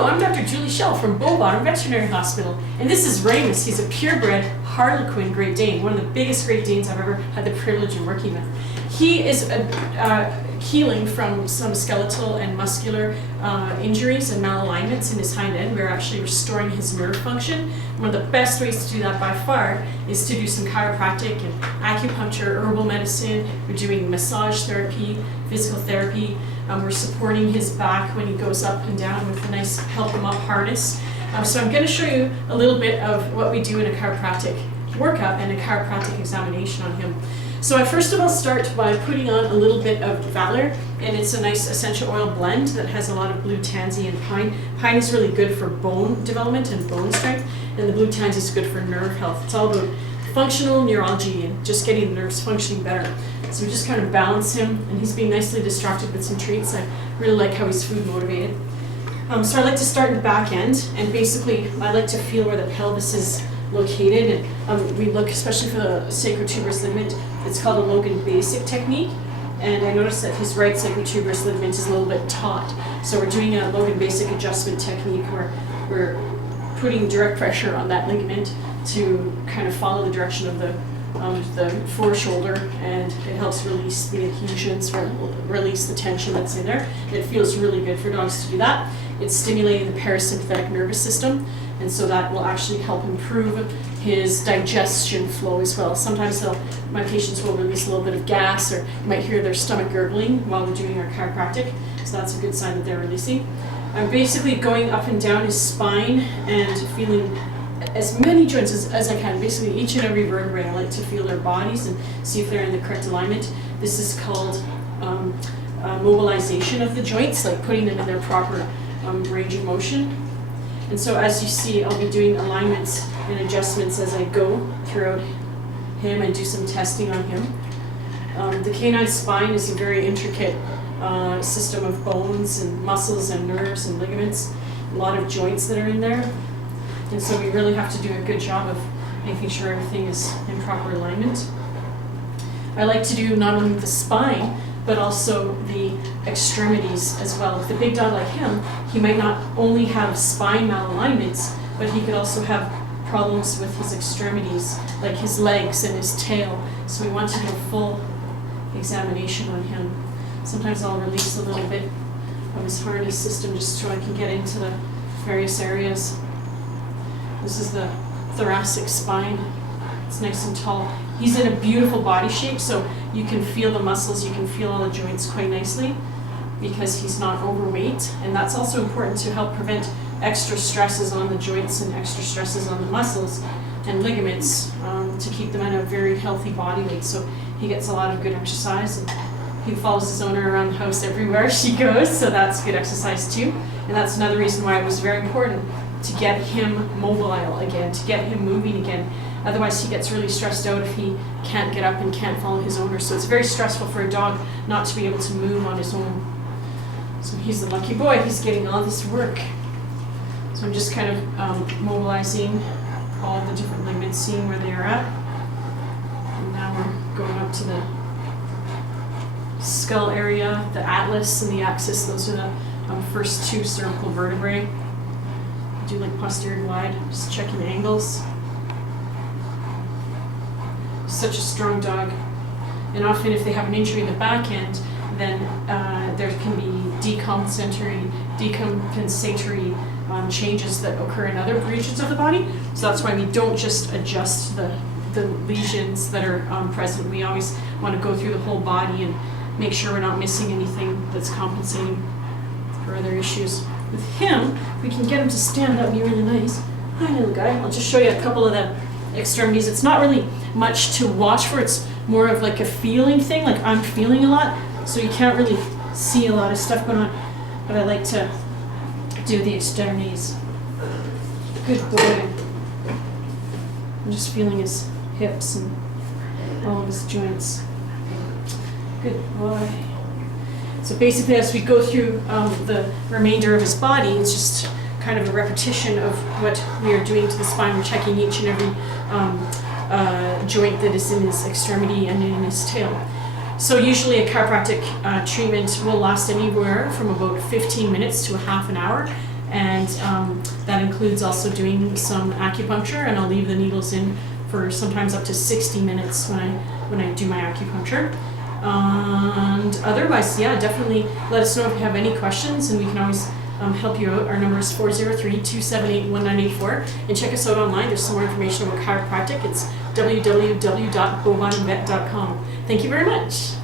Hello, I'm Dr. Julie Schell from Beaubottom Veterinary Hospital, and this is Ramus. He's a purebred Harlequin Great Dane, one of the biggest Great Danes I've ever had the privilege of working with. He is healing from some skeletal and muscular injuries and malalignments in his hind end. We're actually restoring his nerve function. One of the best ways to do that by far is to do some chiropractic and acupuncture, herbal medicine. We're doing massage therapy, physical therapy. We're supporting his back when he goes up and down with a nice help him up harness. So I'm going to show you a little bit of what we do in a chiropractic workup and a chiropractic examination on him. So I first of all start by putting on a little bit of Valor, and it's a nice essential oil blend that has a lot of blue tansy and pine. Pine is really good for bone development and bone strength, and the blue tansy is good for nerve health. It's all about functional neurology and just getting the nerves functioning better. So we just kind of balance him, and he's being nicely distracted with some treats. I really like how he's food motivated. So I like to start in the back end, and basically I like to feel where the pelvis is located, and we look especially for the sacrotuberous ligament. It's called a Logan Basic technique, and I noticed that his right sacrotuberous ligament is a little bit taut. So we're doing a Logan Basic adjustment technique where we're putting direct pressure on that ligament to kind of follow the direction of the foreshoulder, and it helps release the adhesions, release the tension that's in there. It feels really good for dogs to do that. It's stimulating the parasympathetic nervous system, and so that will actually help improve his digestion flow as well. Sometimes my patients will release a little bit of gas, or you might hear their stomach gurgling while we're doing our chiropractic, so that's a good sign that they're releasing. I'm basically going up and down his spine and feeling as many joints as I can, basically each and every vertebrae. I like to feel their bodies and see if they're in the correct alignment. This is called mobilization of the joints, like putting them in their proper range of motion. And so as you see, I'll be doing alignments and adjustments as I go throughout him and do some testing on him. The canine spine is a very intricate system of bones and muscles and nerves and ligaments, a lot of joints that are in there. And so we really have to do a good job of making sure everything is in proper alignment. I like to do not only the spine, but also the extremities as well. With a big dog like him, he might not only have spine malalignments, but he could also have problems with his extremities, like his legs and his tail. So we want to do a full examination on him. Sometimes I'll release a little bit of his harness system just so I can get into the various areas. This is the thoracic spine. It's nice and tall. He's in a beautiful body shape, so you can feel the muscles, you can feel all the joints quite nicely because he's not overweight. And that's also important to help prevent extra stresses on the joints and extra stresses on the muscles and ligaments, to keep them in a very healthy body weight. So he gets a lot of good exercise, and he follows his owner around the house everywhere she goes, so that's good exercise too. And that's another reason why it was very important to get him mobile again, to get him moving again. Otherwise he gets really stressed out if he can't get up and can't follow his owner. So it's very stressful for a dog not to be able to move on his own. So he's the lucky boy, he's getting all this work. So I'm just kind of mobilizing all the different ligaments, seeing where they are at. And now we're going up to the skull area, the atlas and the axis. Those are the first two cervical vertebrae. Do like posterior glide, just checking angles. Such a strong dog. And often if they have an injury in the back end, then there can be decompensatory changes that occur in other regions of the body. So that's why we don't just adjust the lesions that are present. We always want to go through the whole body and make sure we're not missing anything that's compensating for other issues. With him, we can get him to stand up and be really nice. Hi, little guy. I'll just show you a couple of the extremities. It's not really much to watch for. It's more of like a feeling thing, like I'm feeling a lot, so you can't really see a lot of stuff going on, but I like to do the extremities. Good boy. I'm just feeling his hips and all of his joints. Good boy. So basically, as we go through the remainder of his body, it's just kind of a repetition of what we are doing to the spine. We're checking each and every joint that is in his extremity and in his tail. So usually a chiropractic treatment will last anywhere from about 15 minutes to a half an hour, And that includes also doing some acupuncture, and I'll leave the needles in for sometimes up to 60 minutes when I do my acupuncture. And otherwise, yeah, definitely let us know if you have any questions, and we can always help you out. Our number is 403-278-1984, and check us out online. There's some more information about chiropractic. It's www.bovonvet.com. Thank you very much.